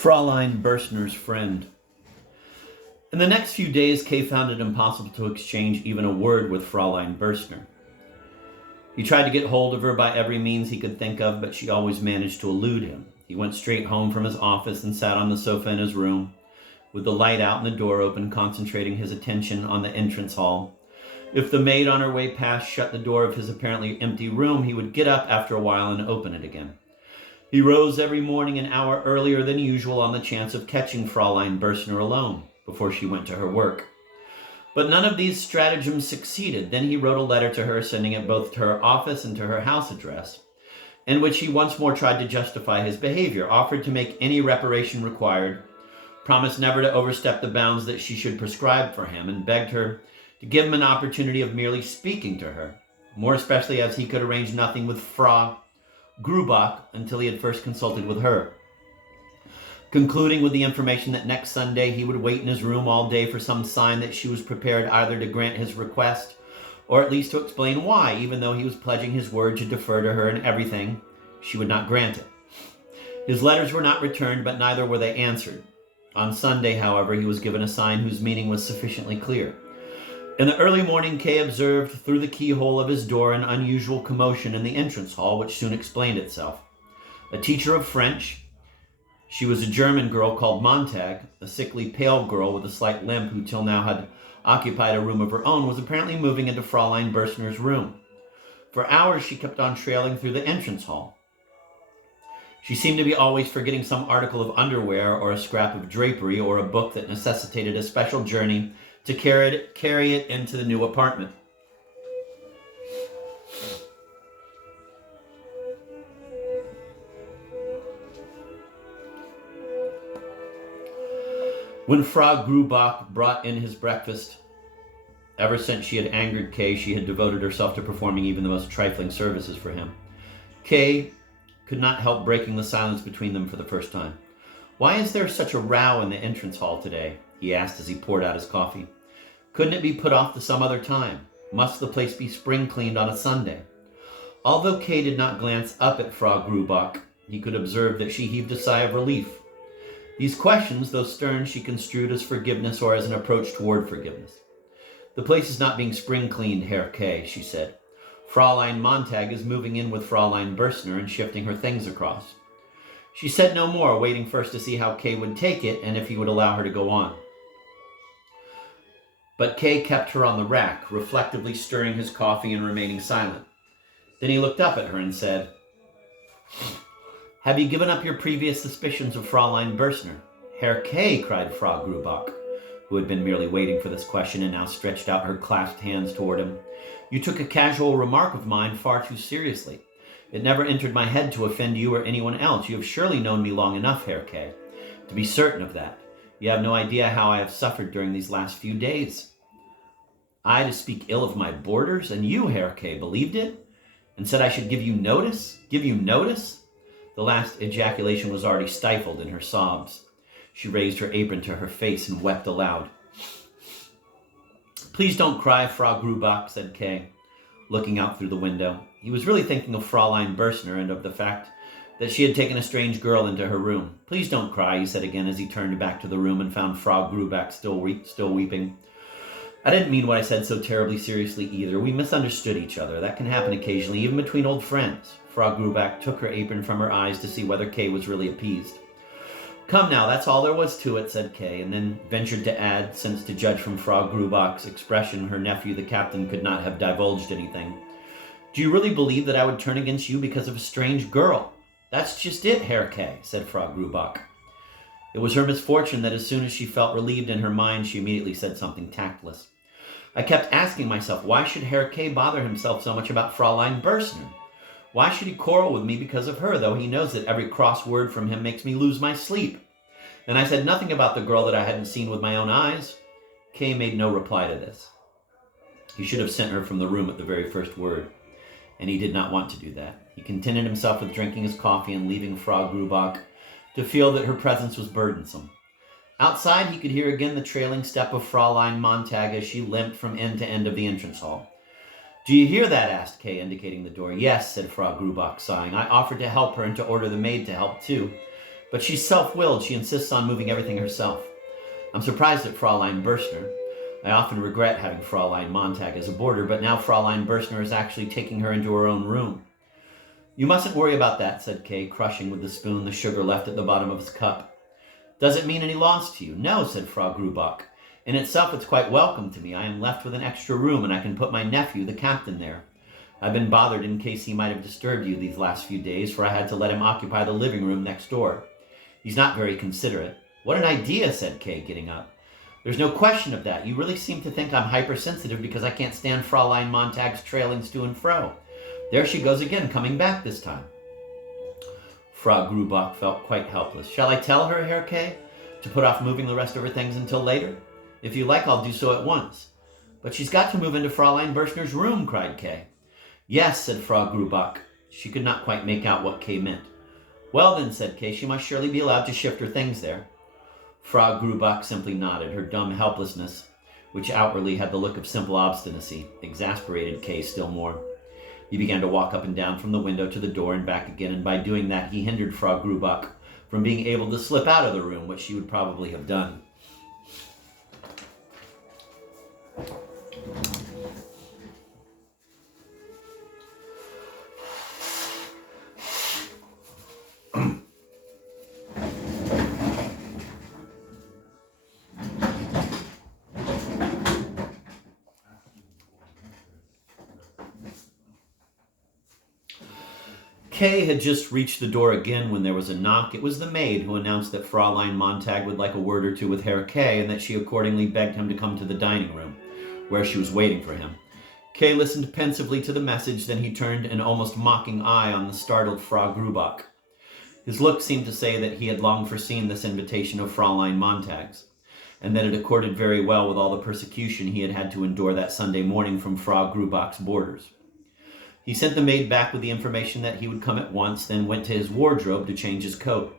Fräulein Berstner's friend. In the next few days, Kay found it impossible to exchange even a word with Fräulein Berstner. He tried to get hold of her by every means he could think of, but she always managed to elude him. He went straight home from his office and sat on the sofa in his room, with the light out and the door open, concentrating his attention on the entrance hall. If the maid on her way past shut the door of his apparently empty room, he would get up after a while and open it again. He rose every morning an hour earlier than usual on the chance of catching Fräulein Berstner alone before she went to her work. But none of these stratagems succeeded. Then he wrote a letter to her, sending it both to her office and to her house address, in which he once more tried to justify his behavior, offered to make any reparation required, promised never to overstep the bounds that she should prescribe for him, and begged her to give him an opportunity of merely speaking to her, more especially as he could arrange nothing with Frau Grubach until he had first consulted with her, concluding with the information that next Sunday he would wait in his room all day for some sign that she was prepared either to grant his request or at least to explain why, even though he was pledging his word to defer to her in everything, she would not grant it. His letters were not returned, but neither were they answered. On Sunday, however, he was given a sign whose meaning was sufficiently clear. In the early morning, Kay observed through the keyhole of his door an unusual commotion in the entrance hall, which soon explained itself. A teacher of French, she was a German girl called Montag, a sickly, pale girl with a slight limp who till now had occupied a room of her own, was apparently moving into Fräulein Berstner's room. For hours she kept on trailing through the entrance hall. She seemed to be always forgetting some article of underwear or a scrap of drapery or a book that necessitated a special journey to carry it into the new apartment. When Frau Grubach brought in his breakfast, ever since she had angered Kay, she had devoted herself to performing even the most trifling services for him. Kay could not help breaking the silence between them for the first time. "Why is there such a row in the entrance hall today?" he asked as he poured out his coffee. "Couldn't it be put off to some other time? Must the place be spring cleaned on a Sunday?" Although Kay did not glance up at Frau Grubach, he could observe that she heaved a sigh of relief. These questions, though stern, she construed as forgiveness or as an approach toward forgiveness. "The place is not being spring cleaned, Herr Kay," she said. "Fräulein Montag is moving in with Fräulein Berstner and shifting her things across." She said no more, waiting first to see how Kay would take it and if he would allow her to go on. But Kay kept her on the rack, reflectively stirring his coffee and remaining silent. Then he looked up at her and said, "Have you given up your previous suspicions of Fräulein Berstner?" "Herr Kay," cried Frau Grubach, who had been merely waiting for this question and now stretched out her clasped hands toward him. "You took a casual remark of mine far too seriously. It never entered my head to offend you or anyone else. You have surely known me long enough, Herr Kay, to be certain of that. You have no idea how I have suffered during these last few days. I to speak ill of my boarders, and you, Herr Kay, believed it, and said I should give you notice? Give you notice?" The last ejaculation was already stifled in her sobs. She raised her apron to her face and wept aloud. "Please don't cry, Frau Grubach," said Kay, looking out through the window. He was really thinking of Fräulein Berstner and of the fact that she had taken a strange girl into her room. "Please don't cry," he said again as he turned back to the room and found Frau Grubach still weeping. "I didn't mean what I said so terribly seriously either. We misunderstood each other. That can happen occasionally, even between old friends." Frau Grubach took her apron from her eyes to see whether Kay was really appeased. "Come now, that's all there was to it," said Kay, and then ventured to add, since to judge from Frau Grubach's expression, her nephew, the captain, could not have divulged anything. "Do you really believe that I would turn against you because of a strange girl?" "That's just it, Herr Kay," said Frau Grubach. It was her misfortune that as soon as she felt relieved in her mind, she immediately said something tactless. "I kept asking myself, why should Herr Kay bother himself so much about Fräulein Berstner? Why should he quarrel with me because of her, though he knows that every cross word from him makes me lose my sleep? And I said nothing about the girl that I hadn't seen with my own eyes." Kay made no reply to this. He should have sent her from the room at the very first word, and he did not want to do that. He contented himself with drinking his coffee and leaving Frau Grubach to feel that her presence was burdensome. Outside, he could hear again the trailing step of Fräulein Montag as she limped from end to end of the entrance hall. "Do you hear that?" asked Kay, indicating the door. "Yes," said Frau Grubach, sighing. "I offered to help her and to order the maid to help too. But she's self-willed. She insists on moving everything herself. I'm surprised at Fräulein Berstner. I often regret having Fräulein Montag as a boarder, but now Fräulein Berstner is actually taking her into her own room. You mustn't worry about that, said Kay, crushing with the spoon the sugar left at the bottom of his cup. Does it mean any loss to you? No, said Frau Grubach. In itself, it's quite welcome to me. I am left with an extra room, and I can put my nephew, the captain, there. I've been bothered in case he might have disturbed you these last few days, for I had to let him occupy the living room next door. He's not very considerate. What an idea, said Kay, getting up. There's no question of that. You really seem to think I'm hypersensitive because I can't stand Fräulein Montag's trailings to and fro. There she goes again, coming back this time. Frau Grubach felt quite helpless. Shall I tell her, Herr Kay, to put off moving the rest of her things until later? If you like, I'll do so at once. But she's got to move into Fräulein Berstner's room, cried Kay. Yes, said Frau Grubach. She could not quite make out what Kay meant. Well then, said Kay, she must surely be allowed to shift her things there. Frau Grubach simply nodded. Her dumb helplessness, which outwardly had the look of simple obstinacy, exasperated Kay still more. He began to walk up and down from the window to the door and back again, and by doing that he hindered Frau Grubach from being able to slip out of the room, which she would probably have done. Kay had just reached the door again when there was a knock. It was the maid who announced that Fräulein Montag would like a word or two with Herr Kay, and that she accordingly begged him to come to the dining room, where she was waiting for him. Kay listened pensively to the message, then he turned an almost mocking eye on the startled Frau Grubach. His look seemed to say that he had long foreseen this invitation of Fräulein Montag's, and that it accorded very well with all the persecution he had had to endure that Sunday morning from Frau Grubach's boarders. He sent the maid back with the information that he would come at once, then went to his wardrobe to change his coat.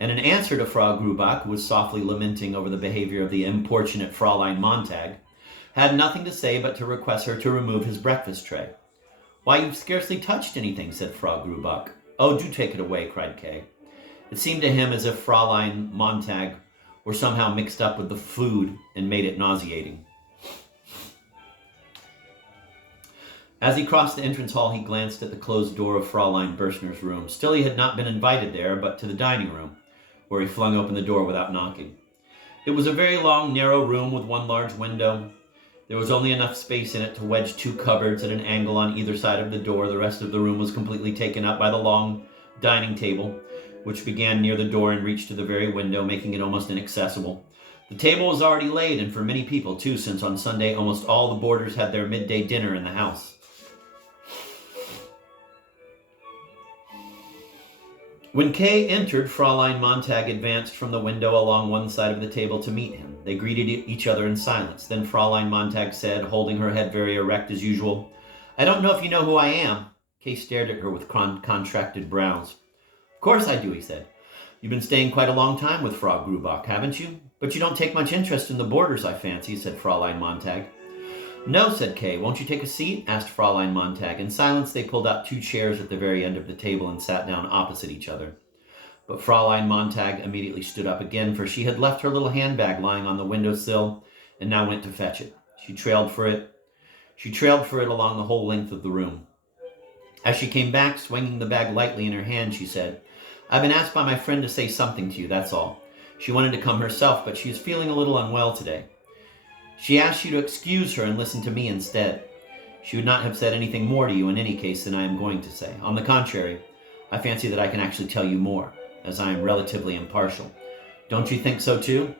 And in answer to Frau Grubach, who was softly lamenting over the behavior of the importunate Fräulein Montag, had nothing to say but to request her to remove his breakfast tray. Why, you've scarcely touched anything, said Frau Grubach. Oh, do take it away, cried Kay. It seemed to him as if Fräulein Montag were somehow mixed up with the food and made it nauseating. As he crossed the entrance hall, he glanced at the closed door of Fräulein Berstner's room. Still, he had not been invited there, but to the dining room, where he flung open the door without knocking. It was a very long, narrow room with one large window. There was only enough space in it to wedge two cupboards at an angle on either side of the door. The rest of the room was completely taken up by the long dining table, which began near the door and reached to the very window, making it almost inaccessible. The table was already laid, and for many people, too, since on Sunday almost all the boarders had their midday dinner in the house. When Kay entered, Fräulein Montag advanced from the window along one side of the table to meet him. They greeted each other in silence. Then Fräulein Montag said, holding her head very erect as usual, I don't know if you know who I am. Kay stared at her with contracted brows. Of course I do, he said. You've been staying quite a long time with Frau Grubach, haven't you? But you don't take much interest in the boarders, I fancy, said Fräulein Montag. No, said Kay. Won't you take a seat? Asked Fräulein Montag. In silence, they pulled out two chairs at the very end of the table and sat down opposite each other. But Fräulein Montag immediately stood up again, for she had left her little handbag lying on the windowsill and now went to fetch it. She trailed for it along the whole length of the room. As she came back, swinging the bag lightly in her hand, she said, I've been asked by my friend to say something to you, that's all. She wanted to come herself, but she is feeling a little unwell today. She asked you to excuse her and listen to me instead. She would not have said anything more to you in any case than I am going to say. On the contrary, I fancy that I can actually tell you more, as I am relatively impartial. Don't you think so too?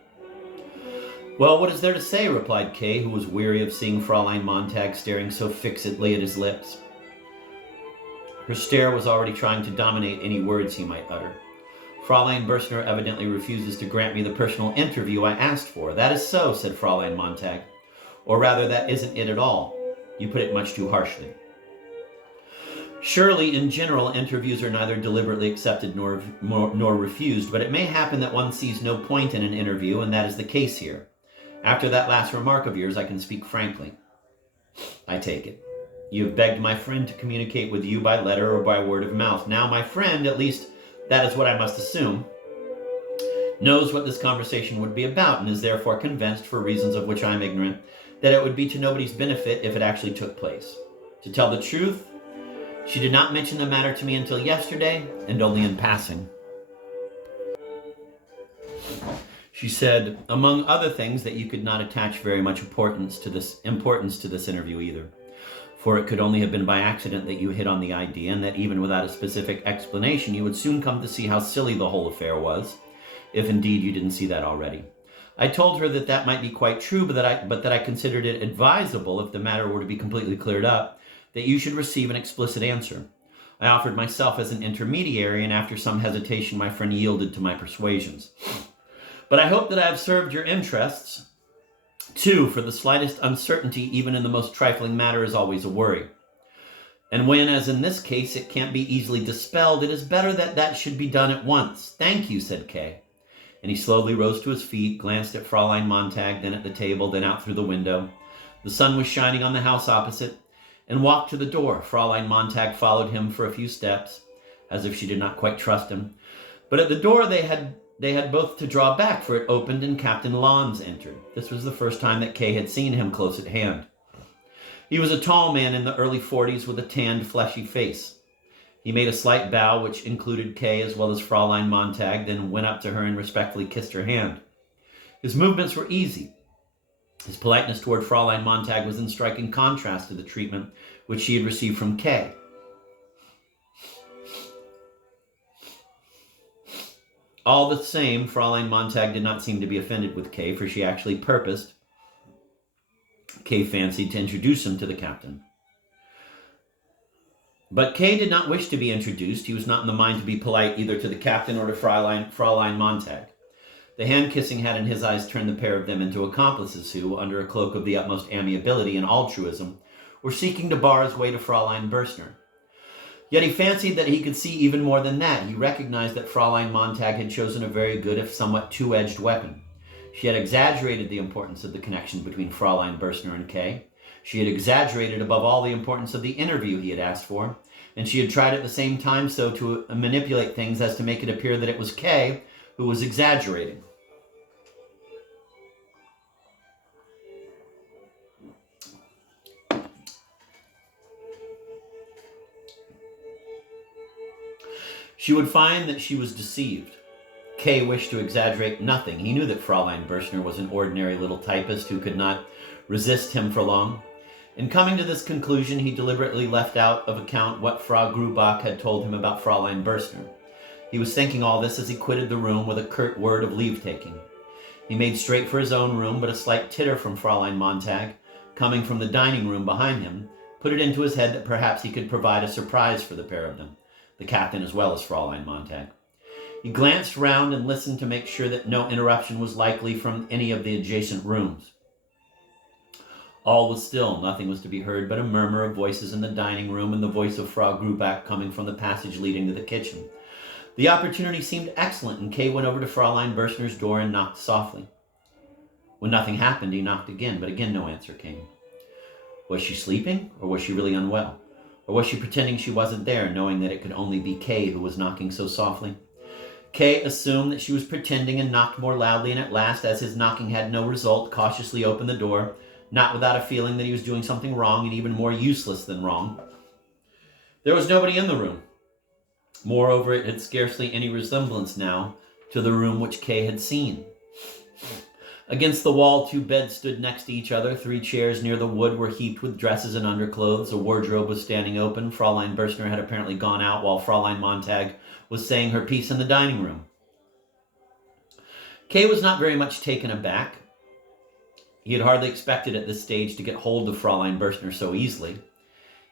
Well, what is there to say, replied Kay, who was weary of seeing Fräulein Montag staring so fixedly at his lips. Her stare was already trying to dominate any words he might utter. Fräulein Berstner evidently refuses to grant me the personal interview I asked for. That is so, said Fräulein Montag. Or rather, that isn't it at all. You put it much too harshly. Surely, in general, interviews are neither deliberately accepted nor refused, but it may happen that one sees no point in an interview, and that is the case here. After that last remark of yours, I can speak frankly. I take it. You have begged my friend to communicate with you by letter or by word of mouth. Now, my friend, at least that is what I must assume, knows what this conversation would be about, and is therefore convinced, for reasons of which I'm ignorant, that it would be to nobody's benefit if it actually took place. To tell the truth, she did not mention the matter to me until yesterday, and only in passing. She said, among other things, that you could not attach very much importance to this interview either, for it could only have been by accident that you hit on the idea, and that even without a specific explanation, you would soon come to see how silly the whole affair was, if indeed you didn't see that already. I told her that that might be quite true, but that I considered it advisable, if the matter were to be completely cleared up, that you should receive an explicit answer. I offered myself as an intermediary, and after some hesitation, my friend yielded to my persuasions. But I hope that I have served your interests, too, for the slightest uncertainty, even in the most trifling matter, is always a worry. And when, as in this case, it can't be easily dispelled, it is better that that should be done at once. Thank you, said Kay. And he slowly rose to his feet, glanced at Fraulein Montag, then at the table, then out through the window. The sun was shining on the house opposite, and walked to the door. Fraulein Montag followed him for a few steps, as if she did not quite trust him. But at the door they had both to draw back, for it opened and Captain Lawns entered. This was the first time that Kay had seen him close at hand. He was a tall man in the early 40s with a tanned, fleshy face. He made a slight bow, which included Kay as well as Fraulein Montag, then went up to her and respectfully kissed her hand. His movements were easy. His politeness toward Fraulein Montag was in striking contrast to the treatment which she had received from Kay. All the same, Fraulein Montag did not seem to be offended with Kay, for she actually purposed, Kay fancied, to introduce him to the captain. But Kay did not wish to be introduced. He was not in the mind to be polite either to the captain or to Fraulein Montag. The hand-kissing had in his eyes turned the pair of them into accomplices who, under a cloak of the utmost amiability and altruism, were seeking to bar his way to Fraulein Bürstner. Yet he fancied that he could see even more than that. He recognized that Fraulein Montag had chosen a very good, if somewhat two-edged weapon. She had exaggerated the importance of the connection between Fraulein Bürstner and Kay. She had exaggerated above all the importance of the interview he had asked for, and she had tried at the same time so to manipulate things as to make it appear that it was Kay who was exaggerating. She would find that she was deceived. Kay wished to exaggerate nothing. He knew that Fraulein Bürstner was an ordinary little typist who could not resist him for long. In coming to this conclusion, he deliberately left out of account what Frau Grubach had told him about Fraulein Bürstner. He was thinking all this as he quitted the room with a curt word of leave-taking. He made straight for his own room, but a slight titter from Fraulein Montag, coming from the dining room behind him, put it into his head that perhaps he could provide a surprise for the pair of them, the captain as well as Fraulein Montag. He glanced round and listened to make sure that no interruption was likely from any of the adjacent rooms. All was still. Nothing was to be heard but a murmur of voices in the dining room and the voice of Frau Grubach coming from the passage leading to the kitchen. The opportunity seemed excellent, and Kay went over to Fraulein Bürstner's door and knocked softly. When nothing happened, he knocked again, but again no answer came. Was she sleeping, or was she really unwell? Or was she pretending she wasn't there, knowing that it could only be Kay who was knocking so softly? Kay assumed that she was pretending and knocked more loudly, and at last, as his knocking had no result, cautiously opened the door, not without a feeling that he was doing something wrong and even more useless than wrong. There was nobody in the room. Moreover, it had scarcely any resemblance now to the room which Kay had seen. Against the wall, 2 beds stood next to each other. 3 chairs near the wood were heaped with dresses and underclothes. A wardrobe was standing open. Fraulein Bürstner had apparently gone out while Fraulein Montag was saying her piece in the dining room. Kay was not very much taken aback. He had hardly expected at this stage to get hold of Fraulein Bürstner so easily.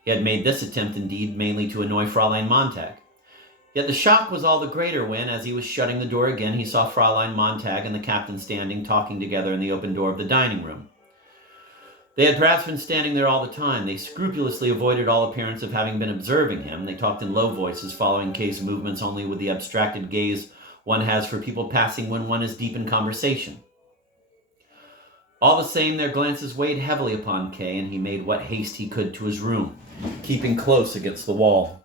He had made this attempt, indeed, mainly to annoy Fraulein Montag. Yet the shock was all the greater when, as he was shutting the door again, he saw Fraulein Montag and the captain standing, talking together in the open door of the dining room. They had perhaps been standing there all the time. They scrupulously avoided all appearance of having been observing him. They talked in low voices, following Kay's movements only with the abstracted gaze one has for people passing when one is deep in conversation. All the same, their glances weighed heavily upon Kay, and he made what haste he could to his room, keeping close against the wall.